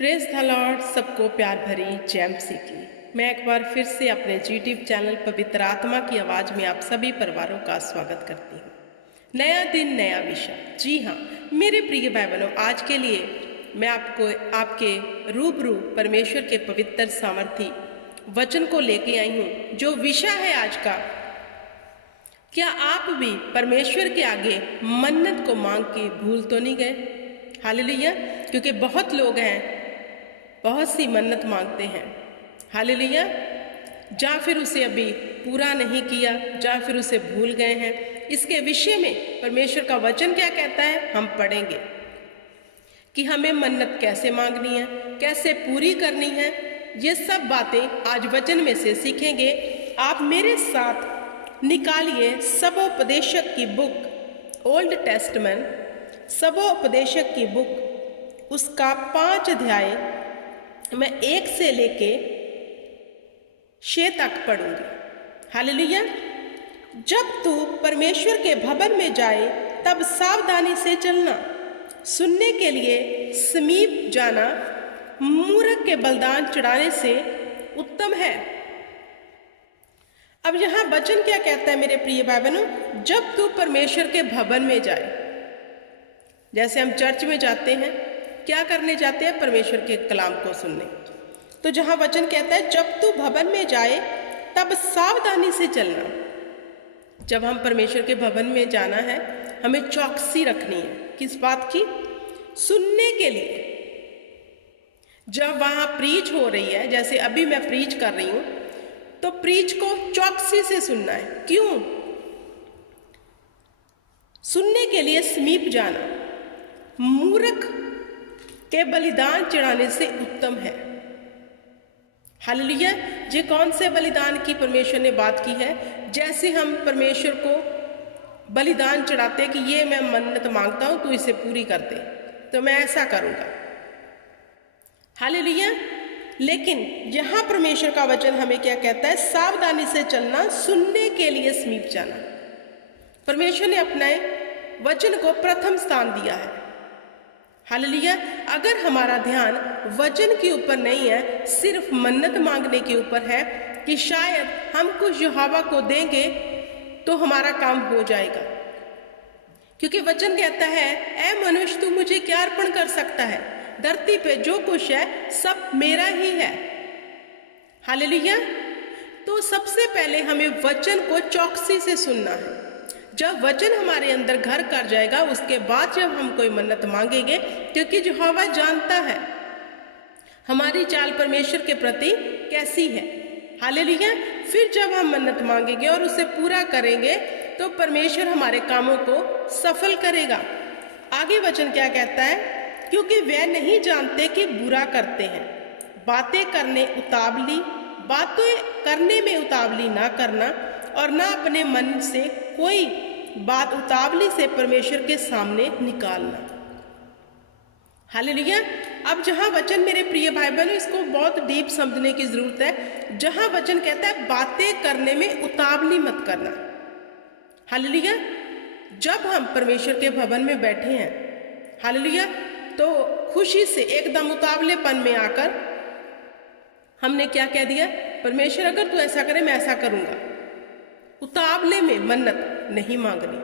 Praise the Lord. सबको प्यार भरी जय मसीह की। मैं एक बार फिर से अपने यूट्यूब चैनल पवित्र आत्मा की आवाज़ में आप सभी परिवारों का स्वागत करती हूँ। नया दिन नया विषय। जी हाँ मेरे प्रिय भाई बहनों, आज के लिए मैं आपके रूबरू परमेश्वर के पवित्र सामर्थी वचन को लेके आई हूँ। जो विषय है आज का, क्या आप भी परमेश्वर के आगे मन्नत को मांग के भूल तो नहीं गए? हालेलुया। क्योंकि बहुत लोग हैं, बहुत सी मन्नत मांगते हैं, हालेलुया, या फिर उसे अभी पूरा नहीं किया, या फिर उसे भूल गए हैं। इसके विषय में परमेश्वर का वचन क्या कहता है हम पढ़ेंगे कि हमें मन्नत कैसे मांगनी है, कैसे पूरी करनी है। ये सब बातें आज वचन में से सीखेंगे। आप मेरे साथ निकालिए सबोपदेशक की बुक, ओल्ड टेस्टमेंट सबोपदेशक की बुक, उसका 5 अध्याय मैं 1 से लेके 6 तक पढ़ूंगी। हालेलुया। जब तू परमेश्वर के भवन में जाए तब सावधानी से चलना, सुनने के लिए समीप जाना मूर्ख के बलिदान चढ़ाने से उत्तम है। अब यहां वचन क्या कहता है मेरे प्रिय भाई बहनों? जब तू परमेश्वर के भवन में जाए, जैसे हम चर्च में जाते हैं, क्या करने जाते हैं? परमेश्वर के कलाम को सुनने। तो जहां वचन कहता है जब तू भवन में जाए तब सावधानी से चलना, जब हम परमेश्वर के भवन में जाना है हमें चौकसी रखनी है। किस बात की? सुनने के लिए। जब वहां प्रीच हो रही है, जैसे अभी मैं प्रीच कर रही हूं, तो प्रीच को चौकसी से सुनना है। क्यों? सुनने के लिए समीप जाना मूर्ख के बलिदान चढ़ाने से उत्तम है। हालेलुया। ये कौन से बलिदान की परमेश्वर ने बात की है? जैसे हम परमेश्वर को बलिदान चढ़ाते कि ये मैं मन्नत मांगता हूं, तू इसे पूरी कर दे, तो मैं ऐसा करूंगा। हालेलुया। लेकिन यहां परमेश्वर का वचन हमें क्या कहता है? सावधानी से चलना, सुनने के लिए समीप जाना। परमेश्वर ने अपने वचन को प्रथम स्थान दिया है। हालेलुया। अगर हमारा ध्यान वचन के ऊपर नहीं है, सिर्फ मन्नत मांगने के ऊपर है कि शायद हम कुछ यहोवा को देंगे तो हमारा काम हो जाएगा। क्योंकि वचन कहता है, ऐ मनुष्य तू मुझे क्या अर्पण कर सकता है? धरती पे जो कुछ है सब मेरा ही है। हालेलुया। तो सबसे पहले हमें वचन को चौकसी से सुनना है। जब वचन हमारे अंदर घर कर जाएगा, उसके बाद जब हम कोई मन्नत मांगेंगे, क्योंकि यहोवा जानता है हमारी चाल परमेश्वर के प्रति कैसी है। हालेलुया। फिर जब हम मन्नत मांगेंगे और उसे पूरा करेंगे तो परमेश्वर हमारे कामों को सफल करेगा। आगे वचन क्या कहता है? क्योंकि वे नहीं जानते कि बुरा करते हैं। बातें करने में उतावली ना करना, और ना अपने मन से कोई बात उतावली से परमेश्वर के सामने निकालना। हालेलुया। अब जहां वचन मेरे प्रिय भाई बहनों, इसको बहुत डीप समझने की जरूरत है। जहां वचन कहता है बातें करने में उतावली मत करना। हालेलुया। जब हम परमेश्वर के भवन में बैठे हैं, हालेलुया, तो खुशी से एकदम उतावलेपन में आकर हमने क्या कह दिया? परमेश्वर अगर तू ऐसा करे मैं ऐसा करूंगा। उतावले में मन्नत नहीं मांगनी।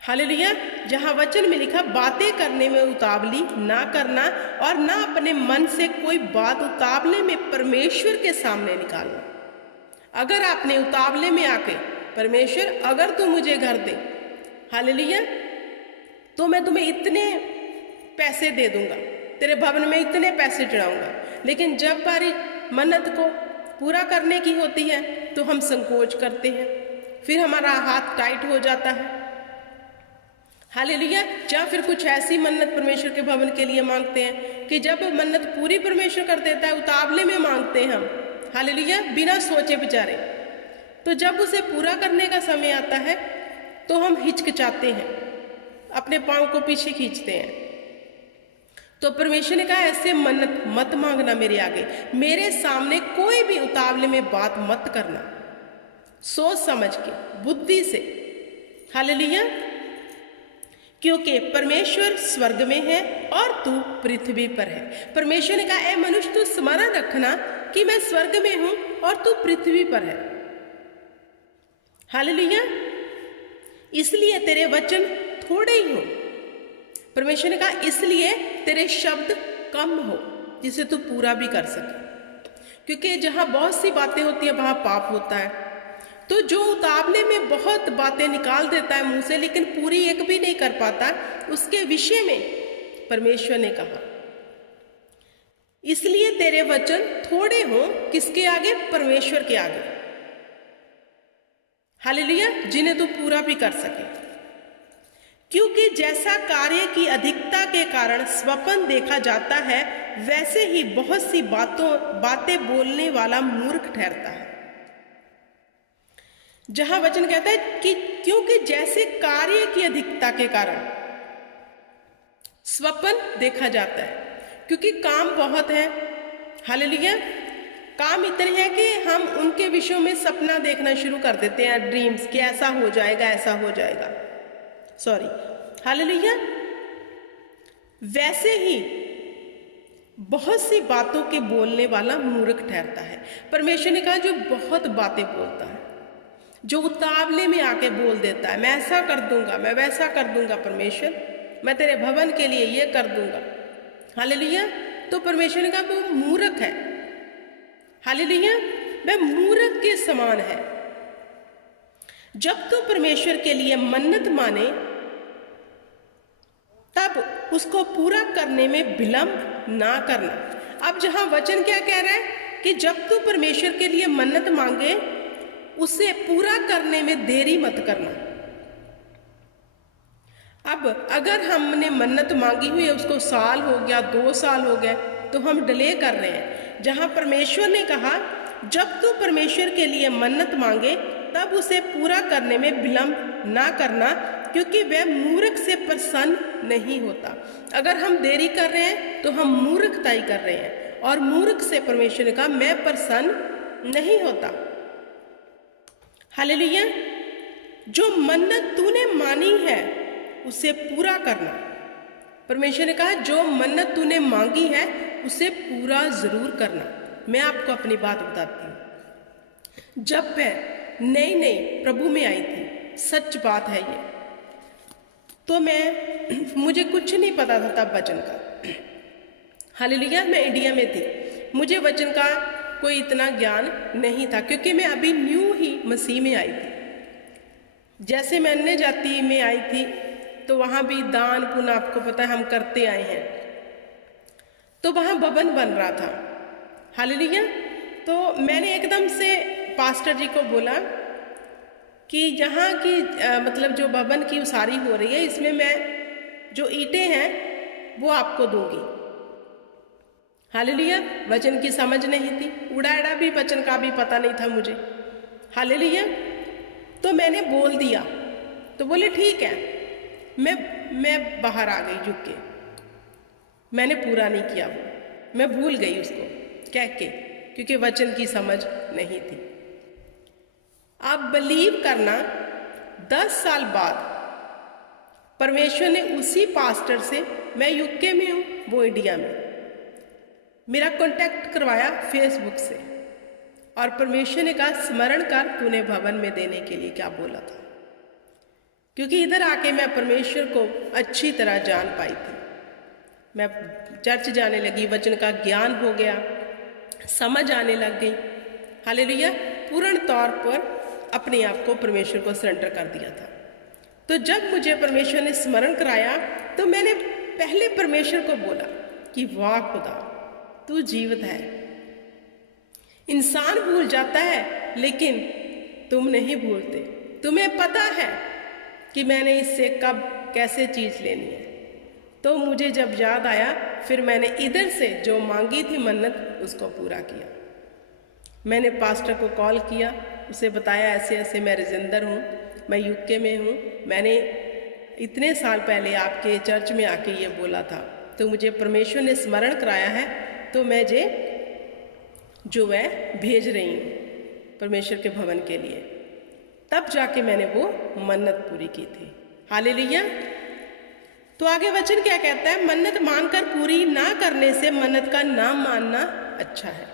हालेलुया। जहां वचन में लिखा बातें करने में उतावली ना करना, और ना अपने मन से कोई बात उतावले में परमेश्वर के सामने निकालना। अगर आपने उतावले में आके, परमेश्वर अगर तू मुझे घर दे, हालेलुया, तो मैं तुम्हें इतने पैसे दे दूंगा, तेरे भवन में इतने पैसे चढ़ाऊंगा, लेकिन जब बारी मन्नत को पूरा करने की होती है तो हम संकोच करते हैं, फिर हमारा हाथ टाइट हो जाता है। हालेलुया। या फिर कुछ ऐसी मन्नत परमेश्वर के भवन के लिए मांगते हैं कि जब मन्नत पूरी परमेश्वर कर देता है, उतावले में मांगते हैं हम, हालेलुया, बिना सोचे विचारे, तो जब उसे पूरा करने का समय आता है तो हम हिचकिचाते हैं, अपने पांव को पीछे खींचते हैं। तो परमेश्वर ने कहा ऐसे मन्नत मत मांगना मेरे आगे, मेरे सामने कोई भी उतावले में बात मत करना, सोच समझ के, बुद्धि से। हालेलुया। क्योंकि परमेश्वर स्वर्ग में है और तू पृथ्वी पर है। परमेश्वर ने कहा, ए मनुष्य, तू स्मरण रखना कि मैं स्वर्ग में हूं और तू पृथ्वी पर है। हालेलुया। इसलिए तेरे वचन थोड़े ही हो। परमेश्वर ने कहा, इसलिए तेरे शब्द कम हो जिसे तू पूरा भी कर सके। क्योंकि जहां बहुत सी बातें होती है वहां पाप होता है। तो जो उतावले में बहुत बातें निकाल देता है मुंह से लेकिन पूरी एक भी नहीं कर पाता, उसके विषय में परमेश्वर ने कहा, इसलिए तेरे वचन थोड़े हो। किसके आगे? परमेश्वर के आगे। हालेलुया। जिन्हें तू पूरा भी कर सके। क्योंकि जैसा कार्य की अधिकता के कारण स्वप्न देखा जाता है, वैसे ही बहुत सी बातें बोलने वाला मूर्ख ठहरता है। जहां वचन कहता है कि क्योंकि जैसे कार्य की अधिकता के कारण स्वप्न देखा जाता है, क्योंकि काम बहुत है। हालेलुया। काम इतने हैं कि हम उनके विषयों में सपना देखना शुरू कर देते हैं, ड्रीम्स, कि ऐसा हो जाएगा, ऐसा हो जाएगा। सॉरी। हालेलुया। वैसे ही बहुत सी बातों के बोलने वाला मूर्ख ठहरता है। परमेश्वर ने कहा, जो बहुत बातें बोलता है, जो उतावले में आके बोल देता है, मैं ऐसा कर दूंगा, मैं वैसा कर दूंगा, परमेश्वर मैं तेरे भवन के लिए ये कर दूंगा। हालेलुया। तो परमेश्वर ने कहा, वो मूर्ख है। हालेलुया। वह मूर्ख के समान है। जब तो परमेश्वर के लिए मन्नत माने तब उसको पूरा करने में विलंब ना करना। अब जहां वचन क्या कह रहा है कि जब तू परमेश्वर के लिए मन्नत मांगे, उसे पूरा करने में देरी मत करना। अब अगर हमने मन्नत मांगी हुई है, उसको साल हो गया, 2 साल हो गए, तो हम डिले कर रहे हैं। जहां परमेश्वर ने कहा, जब तू परमेश्वर के लिए मन्नत मांगे तब उसे पूरा करने में विलंब ना करना, क्योंकि वह मूर्ख से प्रसन्न नहीं होता। अगर हम देरी कर रहे हैं तो हम मूर्खताई कर रहे हैं, और मूर्ख से परमेश्वर ने कहा, मैं प्रसन्न नहीं होता। हालेलुया। जो मन्नत तूने मानी है उसे पूरा करना। परमेश्वर ने कहा, जो मन्नत तूने मांगी है उसे पूरा जरूर करना। मैं आपको अपनी बात बताती हूँ। जब मैं नई प्रभु में आई थी, सच बात है ये, तो मुझे कुछ नहीं पता था तब वचन का। हालेलुया। मैं इंडिया में थी, मुझे वचन का कोई इतना ज्ञान नहीं था, क्योंकि मैं अभी न्यू ही मसीह में आई थी। जैसे मैं अन्य जाति में आई थी तो वहाँ भी दान पुण्य, आपको पता है, हम करते आए हैं। तो वहाँ भवन बन रहा था। हालेलुया। तो मैंने एकदम से पास्टर जी को बोला कि यहाँ की मतलब जो भवन की उसारी हो रही है, इसमें मैं जो ईंटें हैं वो आपको दूंगी। हालेलुया। वचन की समझ नहीं थी, उड़ाड़ा भी वचन का भी पता नहीं था मुझे। हालेलुया। तो मैंने बोल दिया, तो बोले ठीक है। मैं बाहर आ गई झुक के। मैंने पूरा नहीं किया, वो मैं भूल गई उसको कह के, क्योंकि वचन की समझ नहीं थी। आप बिलीव करना, 10 साल बाद परमेश्वर ने उसी पास्टर से, मैं यूके में हूँ, वो इंडिया में, मेरा कांटेक्ट करवाया फेसबुक से, और परमेश्वर ने कहा, स्मरण कर तूने भवन में देने के लिए क्या बोला था। क्योंकि इधर आके मैं परमेश्वर को अच्छी तरह जान पाई थी। मैं चर्च जाने लगी, वचन का ज्ञान हो गया, समझ आने लग गई। हालेलुया। पूर्ण तौर पर अपने आप को परमेश्वर को सरेंडर कर दिया था। तो जब मुझे परमेश्वर ने स्मरण कराया, तो मैंने पहले परमेश्वर को बोला कि वाह खुदा, तू जीवित है। इंसान भूल जाता है लेकिन तुम नहीं भूलते। तुम्हें पता है कि मैंने इससे कब कैसे चीज़ लेनी है। तो मुझे जब याद आया, फिर मैंने इधर से जो मांगी थी मन्नत, उसको पूरा किया। मैंने पास्टर को कॉल किया, उसे बताया ऐसे ऐसे मैं रिजिंदर हूँ, मैं यूके में हूँ, मैंने इतने साल पहले आपके चर्च में आके ये बोला था, तो मुझे परमेश्वर ने स्मरण कराया है, तो मैं जो मैं भेज रही हूँ परमेश्वर के भवन के लिए। तब जाके मैंने वो मन्नत पूरी की थी। हालेलुया। तो आगे वचन क्या कहता है, मन्नत मांगकर पूरी ना करने से मन्नत का ना मानना अच्छा है।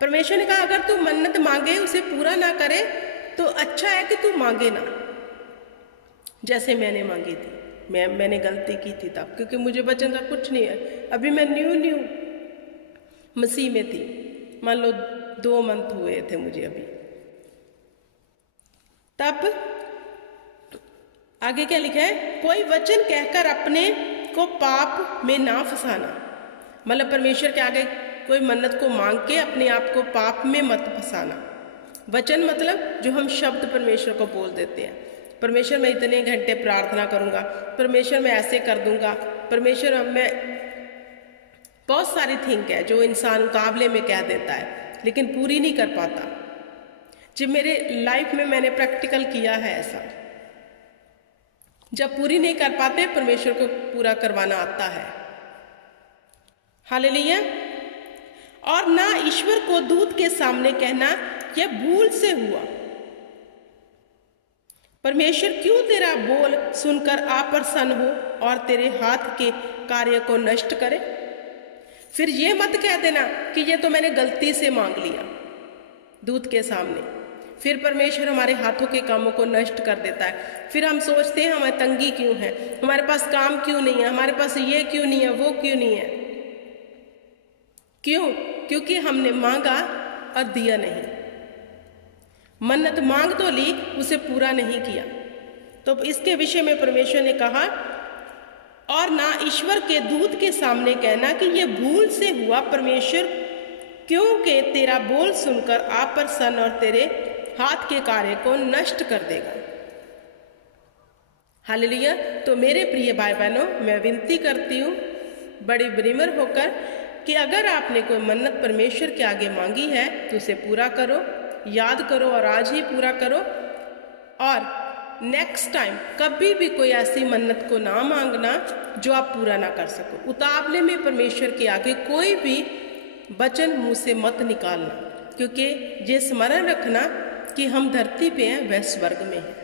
परमेश्वर ने कहा अगर तू मन्नत मांगे उसे पूरा ना करे तो अच्छा है कि तू मांगे ना। जैसे मैंने मांगी थी, मैंने गलती की थी तब, क्योंकि मुझे वचन का कुछ नहीं है। अभी मैं न्यू मसीह में थी, मान लो 2 मंथ हुए थे मुझे अभी। तब आगे क्या लिखा है, कोई वचन कहकर अपने को पाप में ना फंसाना। मतलब परमेश्वर के आगे कोई मन्नत को मांग के अपने आप को पाप में मत फंसाना। वचन मतलब जो हम शब्द परमेश्वर को बोल देते हैं, परमेश्वर मैं इतने घंटे प्रार्थना करूंगा, परमेश्वर मैं ऐसे कर दूंगा, परमेश्वर मैं, बहुत सारी थिंग है जो इंसान मुकाबले में कह देता है लेकिन पूरी नहीं कर पाता। जब मेरे लाइफ में मैंने प्रैक्टिकल किया है ऐसा, जब पूरी नहीं कर पाते परमेश्वर को पूरा करवाना आता है। हालेलुया। और ना ईश्वर को दूत के सामने कहना यह भूल से हुआ। परमेश्वर क्यों तेरा बोल सुनकर अप्रसन्न हो और तेरे हाथ के कार्य को नष्ट करे। फिर ये मत कह देना कि ये तो मैंने गलती से मांग लिया दूत के सामने। फिर परमेश्वर हमारे हाथों के कामों को नष्ट कर देता है। फिर हम सोचते हैं हमें तंगी क्यों है, हमारे पास काम क्यों नहीं है, हमारे पास ये क्यों नहीं है, वो क्यों नहीं है। क्यों? क्योंकि हमने मांगा और दिया नहीं। मन्नत मांग तो ली, उसे पूरा नहीं किया। तो इसके विषय में परमेश्वर ने कहा, और ना ईश्वर के दूत के सामने कहना कि यह भूल से हुआ, परमेश्वर क्योंकि तेरा बोल सुनकर अप्रसन्न और तेरे हाथ के कार्य को नष्ट कर देगा। हालेलुया। तो मेरे प्रिय भाई बहनों, मैं विनती करती हूँ बड़ी विनम्र होकर कि अगर आपने कोई मन्नत परमेश्वर के आगे मांगी है तो उसे पूरा करो, याद करो और आज ही पूरा करो। और नेक्स्ट टाइम कभी भी कोई ऐसी मन्नत को ना मांगना जो आप पूरा ना कर सको। उतावले में परमेश्वर के आगे कोई भी वचन मुंह से मत निकालना, क्योंकि ये स्मरण रखना कि हम धरती पे हैं, वह स्वर्ग में है।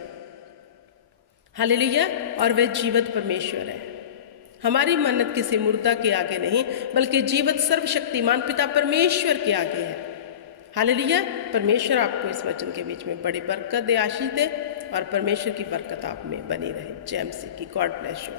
हालेलुया। और वह जीवित परमेश्वर है। हमारी मन्नत किसी मुर्दा के आगे नहीं, बल्कि जीवित सर्वशक्तिमान पिता परमेश्वर के आगे है। हालेलुया। परमेश्वर आपको इस वचन के बीच में बड़ी बरकत दे, आशीष दे, और परमेश्वर की बरकत आप में बनी रहे। जय मसीह की। God bless you.